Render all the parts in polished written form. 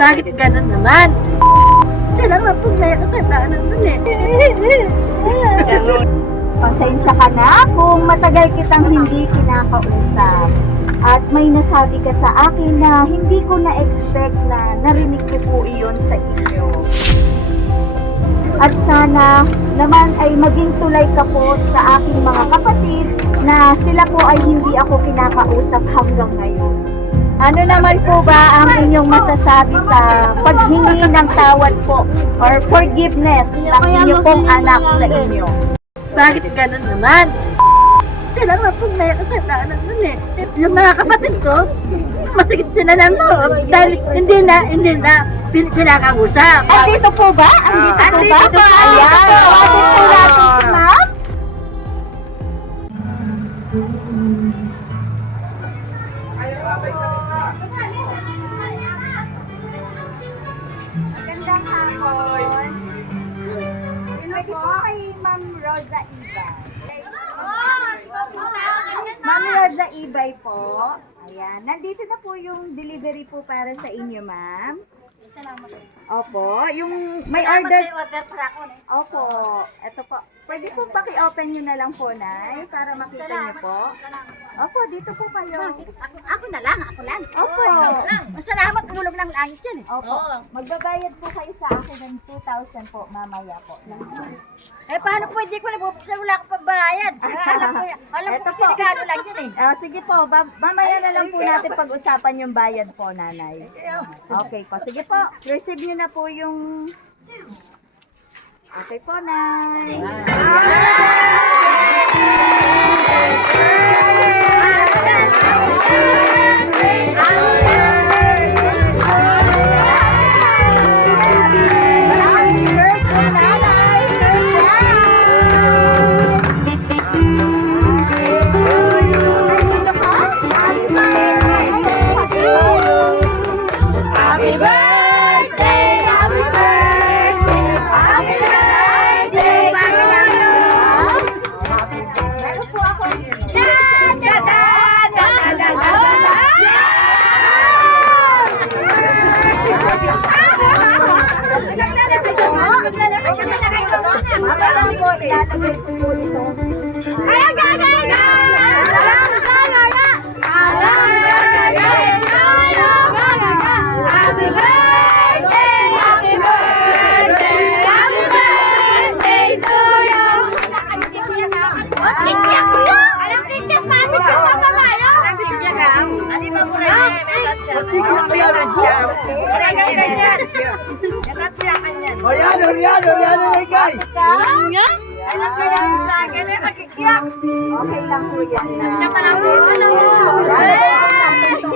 Bakit ganun naman? Sila nga pong may kasalanan dun eh. Pasensya ka na kung matagal kitang hindi kinakausap. At may nasabi ka sa akin na hindi ko na-expect na narinig ko po iyon sa inyo. At sana naman ay maging tulay ka po sa aking mga kapatid na sila po ay hindi ako kinakausap hanggang ngayon. Ano naman po ba ang inyong masasabi sa paghingi ng tawad po or forgiveness ng inyong pong anak sa inyo? Bakit ganun naman? Sila nga pong may kasalanan dun eh. Yung mga kapatid ko, masigit sila ng loob dahil hindi na pinakausap. Andito po ba? Andito po ba? Ayan, tawagin po natin si ma'am. Magandang hapon. Pwede po kay Ma'am Rosa Ibay. Ma'am Rosa Ibay po. Ayan, nandito na po yung delivery po para sa inyo, ma'am. Salamat. Opo, yung may order. order para ako eh. Opo, eto po. Pwede po paki-open nyo na lang po, Nay, para makita nyo po. Opo, dito po kayo. Ako na lang, ako lang. Opo. Masalamat ulog ng langit yan eh. Opo. Magbabayad po kayo sa akin ng 2,000 po mamaya po. Eh paano pwede ko nabubuksan, wala akong pambayad. Alam Eto ko po. sinigado lang yan eh. Sige po, mamaya na lang po natin pag-usapan yung bayad po, Nanay. Okay po, sige po. Receive nyo na po yung... Okay po, Nay. Happy birthday, Nanay! Nandito ka? Happy birthday! Happy birthday! Happy birthday! Meron po ako Mabalang po, ilalagay ko po ito. Happy birthday! Happy birthday! Happy birthday to you! Tiyak ko! Alam tiyak, mami ko pa ba kayo? Tiyak ka? Ano ba mo rin? Tiyak ko yan! Oriano, Legay! Alam ko lang sa akin eh, makikiyak. Okay lang po yan na. Alam mo, alam mo.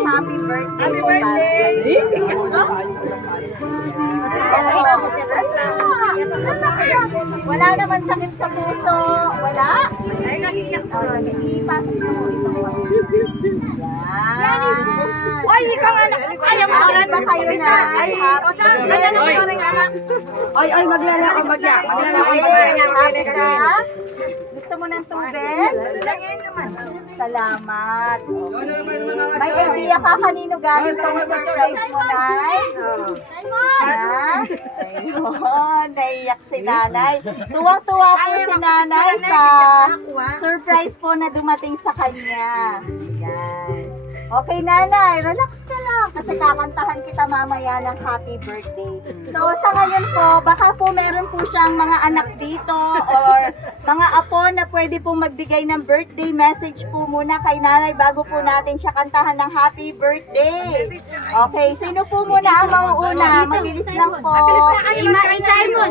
Happy birthday po para sa inyo. Wala naman sakit sa puso. Wala? Ay, nakikiyak ko. Ipasok mo po ito. Yan. Ay, ikaw anak. Ay, ang Happy anak ba kayo na? Ay, o saan? Ganyan ang parang anak. Ay, maglalako magya. Happy ka? Gusto mo ng tubig? Salamat. May idea ka kanino galing tong surprise mo, Nay? Ha? Ayun, naiyak si Nanay. Tuwang-tuwa po si Nanay sa surprise po na dumating sa kanya. Ayan. Okay, Nanay, relax ka lang kasi kakantahan kita mamaya ng happy birthday. So, sa ngayon po, baka po meron po siyang mga anak dito or mga apo na pwede po magbigay ng birthday message po muna kay Nanay bago po natin siya kantahan ng happy birthday. Okay, sino po muna ang mauuna? Mabilis lang po. Simon.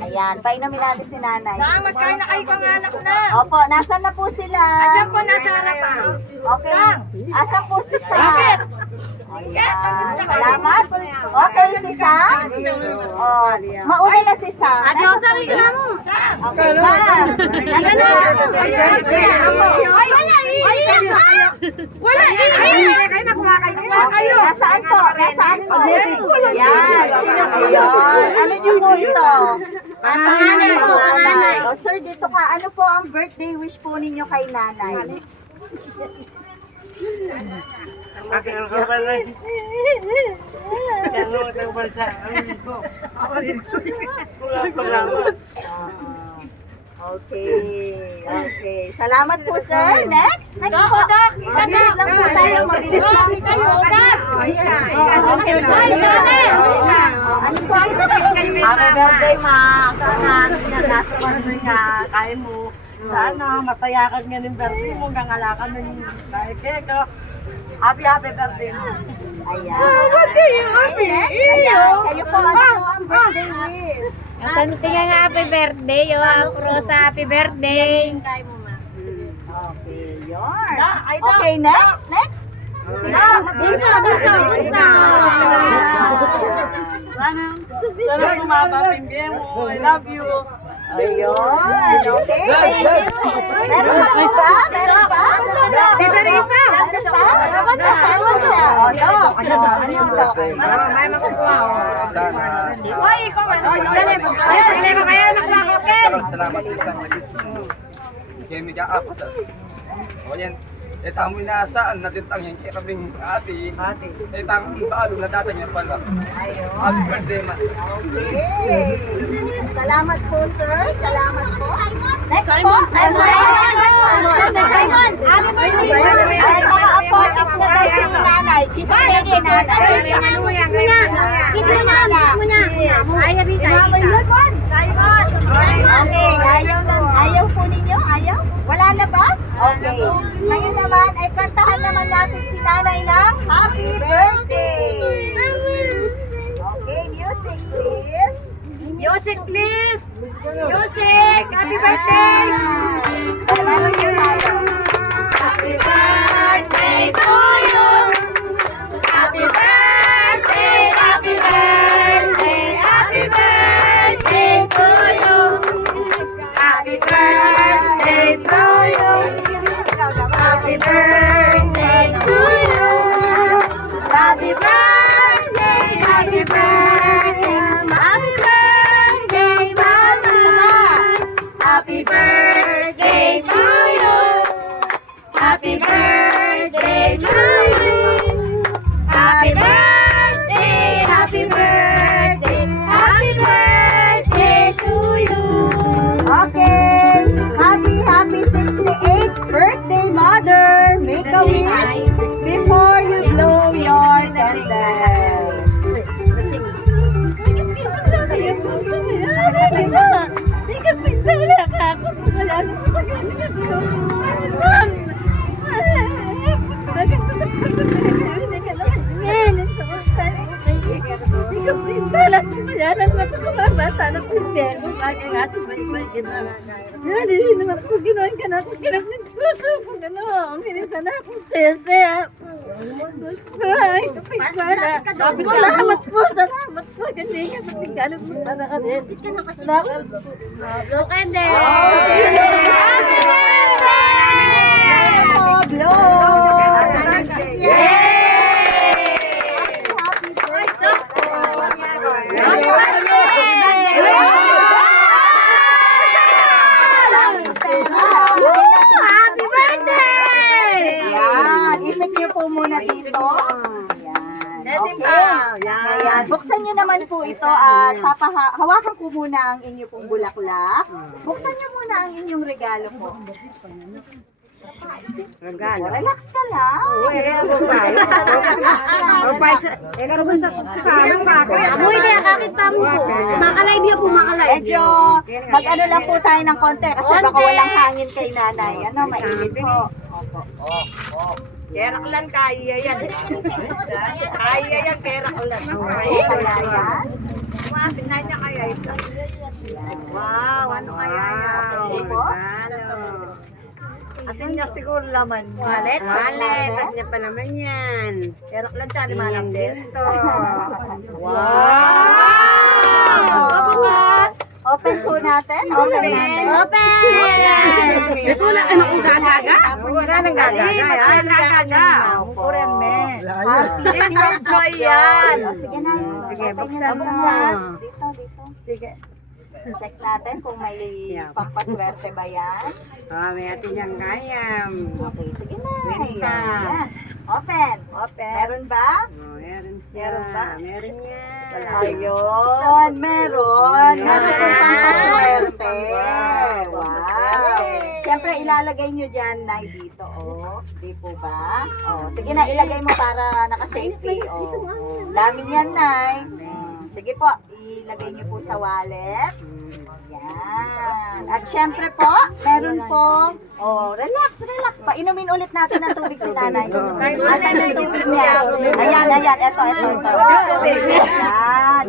Ayan, painumin natin si Nanay. Saan magkain na kayo kang anak na? Opo, nasan na po sila? Diyan po, nasa harapan. Okay. Asan po si Sam? Ayan. Salamat. Okay, si Sam? Oh, mauna na si Sam. Ano sa reklamo mo? Okay, ma'am. Ano na? Wala! Kayo makuha kayo. Okay, nasaan po? Nasaan po? Yan. Sino po yun? Ano niyo po ito? Panganay po, panganay. O, sir, dito ka. Ano po ang birthday wish po ninyo kay nanay? Akin ang kabalay. Kano ang bansa. Salamat. Okay. Salamat po, sir. Next po. Mabilis lang po tayo. Mabilis lang. Ano po ang Happy birthday, ma. Sana natuwan mo nga. Kaya mo. Sana masaya ka nga ng birthday mo. Gangalakan ng keko. Happy birthday, ma. Ayan. Next, ayan. Kayo po ang birthday wish. Saan tingnan nga happy birthday, Rosa, happy birthday. Okay, yun. Okay, next. Sana kumapapimbihan mo. I love you. Ayun. Okay, thank you. Meron pa? Tita Risa. Saan mo siya? O, Dok. Ano yung Dok? May makukuha. Uy, ikaw ano? Dali mo. Dali mo kaya magpakokin. Salamat sa Diyos. Kaya may kaapat. O yan. Etang minasaan na din tanging kirabing ati. Etang baalong na tatang yan pala. Happy birthday, ma. Okay. Salamat po, sir. Salamat po. Next po. Ay, mga appointees na daw si nanay. Kiss mo yan si nanay. Ay, habi sa isa. Okay, ayaw po ninyo? Ayaw? Wala na ba? Okay. Ngayon naman ay kantahan naman natin si nanay ng happy birthday. Okay, music please. Music, please. Music. Happy birthday. Meron yun tayo. Happy birthday to you. Happy birthday, happy birthday, happy birthday to you. Happy birthday to you. Happy birthday to you. Happy birthday, happy birthday, happy birthday, mama. Happy birthday to you. Happy birthday to you. Happy birthday, happy birthday, happy birthday to you. Okay. Happy 68th birthday, mother. Make a wish before you blow your candle. Salamat po. Hindi ka natigalo po sana ka din. Oh, blow. Happy birthday! Yan, isip niyo po muna dito. Yan. Okay. Ayan. Buksan niyo naman po ito at hawakan ko muna ang inyo pong bulaklak. Buksan niyo muna ang inyong regalo po. Regalo. Relax ka lang. Amoy na, kakita mo po. Makalay niya po, makalay. Medyo mag-ano lang po tayo ng konti kasi baka walang hangin kay nanay. Ano, mainit po. Opo. Kerak lang kaya yan. Kaya yan, kerak lang. Saya yan. Tingnan niya kaya ito. Wow, ano kaya yan? Okay po. Atin niya siguro laman. Wallet. At niya pa naman yan. Kerak lang siya, di malang desto. Open po natin. Open natin. Ito lang, ano kung gagaga? Wala nang gagaga. Ang gagaga. Mukurin me. Happy Samsoy yan. Sige na. Sige, Open buksan na, mo. buksan. Dito. Sige. Check natin kung may pampaswerte ba yan. May atin yung kayam. Okay, sige na. Kwenta. Ayan. Open. Meron ba? Meron Meron ba? Meron niya. Ayun, meron. Meron pong pampaswerte. Wow. Siyempre, ilalagay nyo dyan, Nay, dito, oh. Di po ba? Oh, sige na, ilagay mo para naka-safety. Oh. Dami niyan, Nay. Sige po, ilagay nyo po sa wallet. Yan. At syempre po, meron pong, relax. Painumin ulit natin ng tubig si nanay. Asan yung tubig niya? Ayan. Ito. Ayan.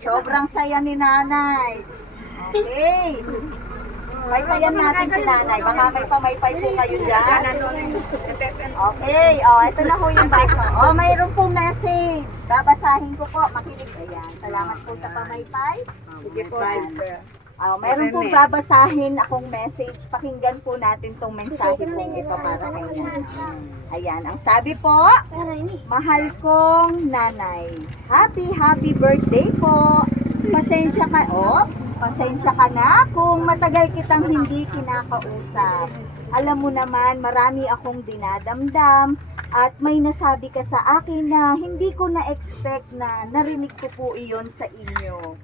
Sobrang saya ni nanay. Okay. Paypayan natin si nanay. Baka may pamaypay po kayo dyan. Okay. Ito na po yung baso. Mayroon pong message. Babasahin ko po. Makinig. Ayan. Salamat po sa pamaypay. Sige po, sister. Meron pong babasahin akong message. Pakinggan po natin tong mensahe pong ito para kay nanay. Ayan, ang sabi po, mahal kong nanay, happy birthday po. Pasensya ka na kung matagal kitang hindi kinakausap. Alam mo naman, marami akong dinadamdam at may nasabi ka sa akin na hindi ko na-expect na narinig ko po iyon sa inyo.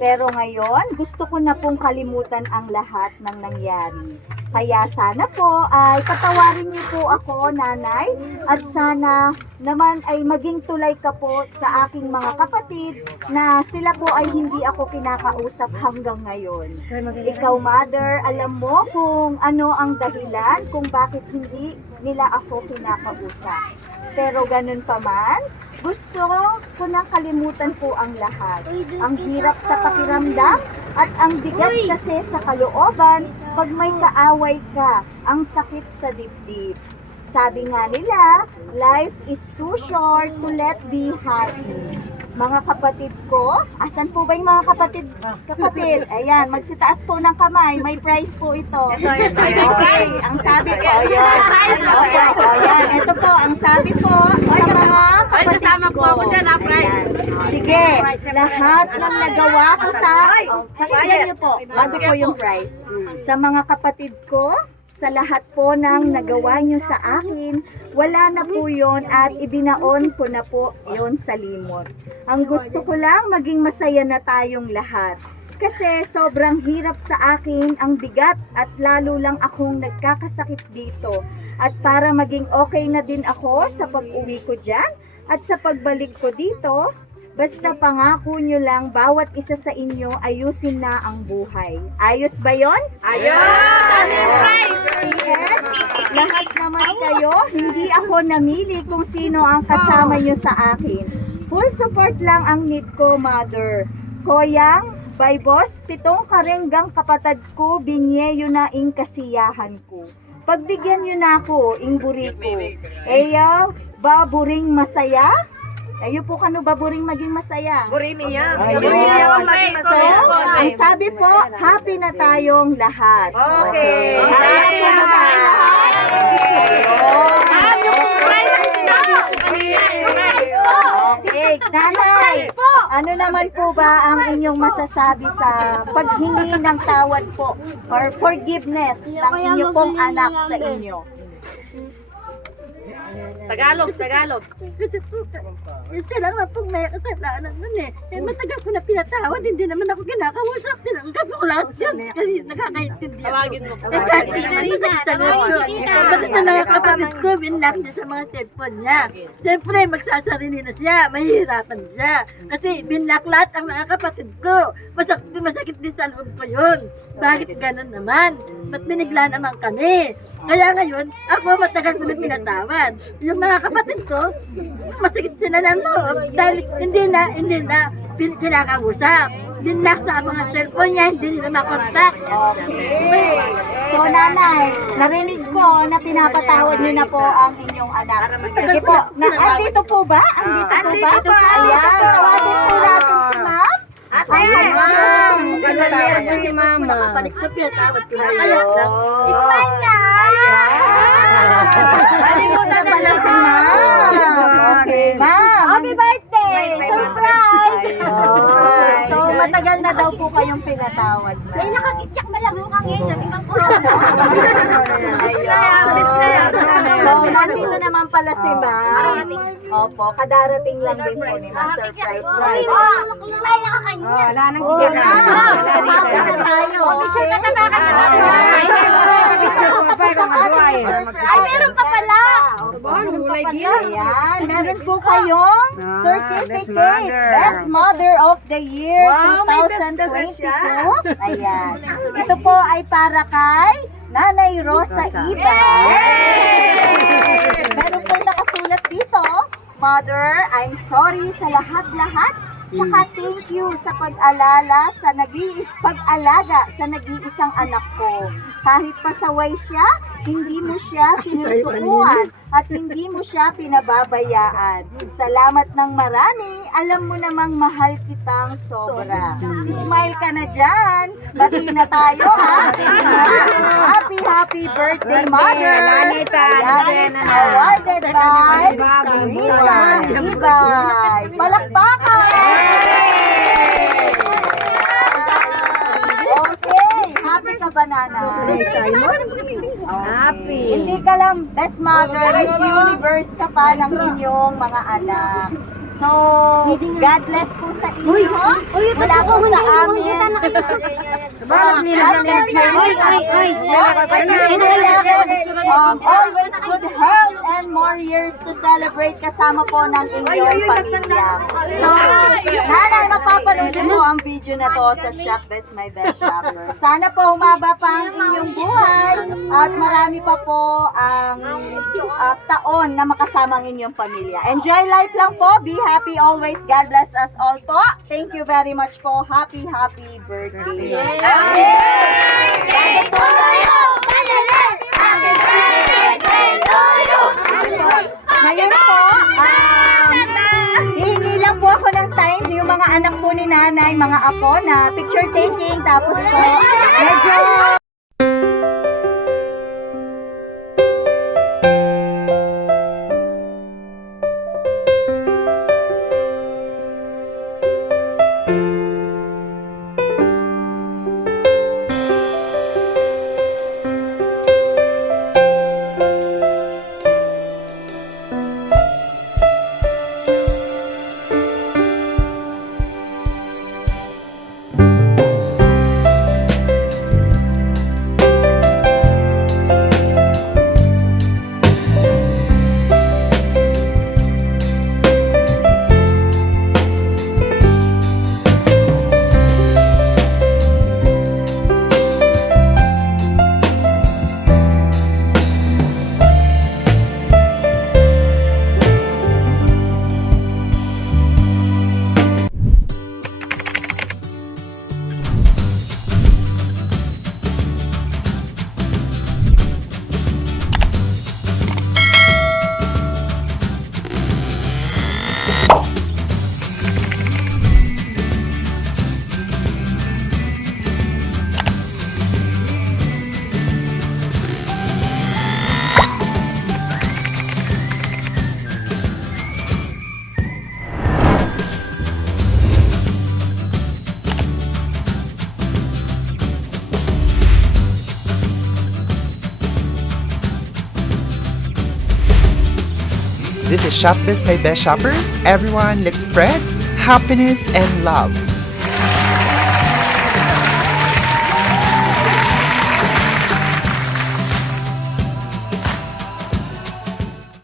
Pero ngayon, gusto ko na pong kalimutan ang lahat ng nangyari. Kaya sana po ay patawarin niyo po ako, nanay, at sana naman ay maging tulay ka po sa aking mga kapatid na sila po ay hindi ako kinakausap hanggang ngayon. Ikaw, mother, alam mo kung ano ang dahilan kung bakit hindi nila ako kinakausap. Pero ganun pa man, gusto ko nang kalimutan po ang lahat. Ang hirap sa pakiramdam at ang bigat kasi sa kalooban pag may kaaway ka, ang sakit sa dibdib. Sabi nga nila, life is too short to let be happy. Mga kapatid ko, asan po ba yung mga kapatid? Ayan, magsitaas po ng kamay, may prize po ito. Okay, ang sabi po, ayan. Ayan, ito po, ang sabi po sa mga kapatid ko. Ayan. Sige, lahat ng nagawa ko sa... Pakinggan niyo po, bago po yung prize. Sa mga kapatid ko, sa lahat po ng nagawa nyo sa akin, wala na po yon at ibinaon ko na po yon sa limot. Ang gusto ko lang maging masaya na tayong lahat. Kasi sobrang hirap sa akin ang bigat at lalo lang akong nagkakasakit dito. At para maging okay na din ako sa pag-uwi ko dyan at sa pagbalik ko dito, basta pangako nyo lang bawat isa sa inyo ayusin na ang buhay. Ayos ba yon? Yes, lahat naman kayo, hindi ako namili kung sino ang kasama nyo sa akin. Full support lang ang need ko, mother. Koyang, by boss, 7 karenggang kapatid ko, binyeyo na ing kasiyahan ko. Pagbigyan nyo na ako, ing buriko. Eyaw, baburing masaya? Kayo po kano baburing maging masaya? Burimiya. Ayun. So, ang sabi po, happy na tayong lahat. Okay. Happy na tayo. Okay, nanay, ano naman po ba ang inyong masasabi sa paghingi ng tawad po or forgiveness ng inyong pong anak sa inyo? Tagalog. Kasi po, sila nga pong may kasalanan nun eh. Matagal ko na pinatawad, hindi naman ako kinakausap. Tinanggap ko lang yan kasi nakakaintindi ako. Tawagin mo. Kahit masakit sa loob ko. Pati sa mga kapatid ko, binlock niya sa mga cellphone niya. Siyempre, magsasarili na siya, mahihirapan siya. Kasi binlock lahat ang mga kapatid ko. Masakit din sa loob ko yun. Bakit ganun naman? Ba't binigla naman kami? Kaya ngayon, ako matagal ko na pinatawad. Yung mga kapatid ko, masakit sila ng loob dahil hindi na kinakausap. Binlock sa mga cellphone niya, hindi nila makontak. Okay. So, nanay, narinig ko na pinapatawad niyo na po ang inyong anak. Sige po. Andito po ba? Andito po ba? Ayan, tawagin po natin si ma'am. Ayan. Meron din ni mama. Kapatid ko, pinatawad ko na. Kaya lang. Smile na! Nalimutan na pala si ma'am. Okay, ma'am. Happy birthday! Surprise! So, matagal na daw po kayong pinatawad na. Ay, nakakityak na malago kang ngayon, ibang promo. Ayun. So, nandito naman pala si Ma'am. Opo, kadarating lang din po ni Ma'am Surprise Rice. Ismail nakakanya. Wala nang gigan na. Happy na tayo. Picture ka na ba? Ay, meron pa pala. Ayan, meron po kayong certificate. Best Mother of the Year 2022. Ayan. Ito po ay para kay Nanay Rosa Ibay. Meron po nakasulat dito, Mother, I'm sorry sa lahat-lahat. Tsaka thank you sa pag-alaga sa nag-iisang anak ko. Kahit pasaway siya, hindi mo siya sinusukuan at hindi mo siya pinababayaan. Salamat ng marami, alam mo namang mahal kitang sobra. Smile ka na dyan. Bati na tayo, ha? Happy birthday, Mother! Ayan, awarded by Risa Ibay. Palakpakan! Okay, happy ka ba, Nanay? Happy. Hindi ka lang best mother, Miss Universe ka pa ng inyong mga anak. So, God bless po sa inyo. Wala po sa amin. Always good health and more years to celebrate kasama po ng inyong pamilya. So, Nanay, mapapanood mo ang video na to sa Shop Best My Best Shopper. Sana po humaba pa ang inyong buhay at marami pa po ang taon na makasama ang inyong pamilya. Enjoy life lang po. Be happy always. God bless us all po. Thank you very much po. Happy birthday. Ngayon po, hihingi lang po ako ng time yung mga anak po ni Nanay, mga apo na picture taking, tapos po, medyo This is Shop Best My Best Shoppers. Everyone, let's spread happiness and love.